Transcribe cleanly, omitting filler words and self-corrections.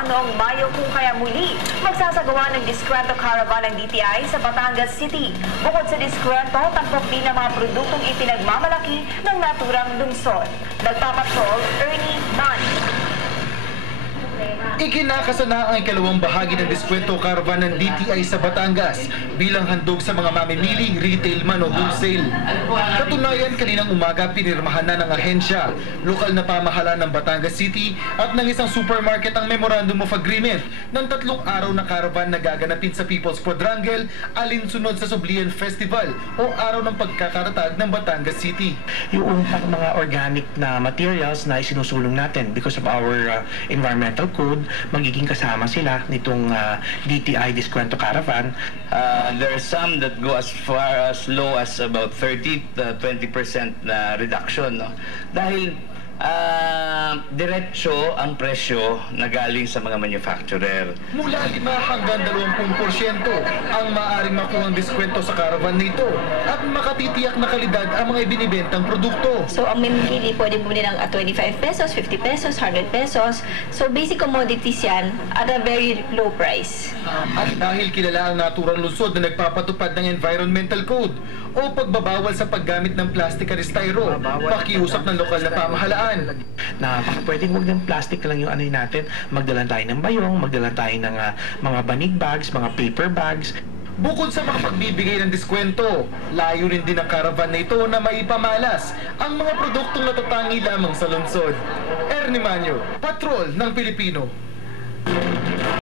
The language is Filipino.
lamang noong Mayo kung kaya muli magsasagawa ng diskwento caravan ng DTI sa Batangas City. Bukod sa diskwento, tampok din ang mga produktong ipinagmamalaki ng naturang lungsod. Nagpapatrol, Ernie Man. Ikinakasana ang ikalawang bahagi ng diskwento caravan ng DTI sa Batangas bilang handog sa mga mamimili, retail man o wholesale. Katunayan, kaninang umaga pinirmahan na ng ahensya, lokal na pamahalaan ng Batangas City at ng isang supermarket ang Memorandum of Agreement ng 3 araw na caravan na gaganapin sa People's Quadrangle alinsunod sa Sublian Festival o Araw ng Pagkakatatag ng Batangas City. Yung mga organic na materials na isinusulong natin because of our environmental code, magiging kasama sila nitong DTI Diskwento Caravan. There are some that go as far as low as about 30 to 20% na reduction, no? Dahil diretso ang presyo na galing sa mga manufacturer. Mula 5 hanggang 20% ang maaaring makuhang diskwento sa caravan nito at makatitiyak na kalidad ang mga ibinibentang produkto. So ang mamimili pwede bumili ng 25 pesos, 50 pesos, 100 pesos. So basic commodities yan at a very low price. At dahil kilala ang naturang lungsod na nagpapatupad ng environmental code o pagbabawal sa paggamit ng plastic at styro, pakiusap ng lokal na pamahalaan. Na pwedeng huwag ng plastic lang yung ano natin, magdala tayo ng bayong, magdala tayo ng mga banig bags, mga paper bags. Bukod sa mga pagbibigay ng diskwento, layo rin din ang caravan na ito na maipamalas ang mga produktong natatangi lamang sa lungsod. Ernie Manyo, Patrol ng Pilipino.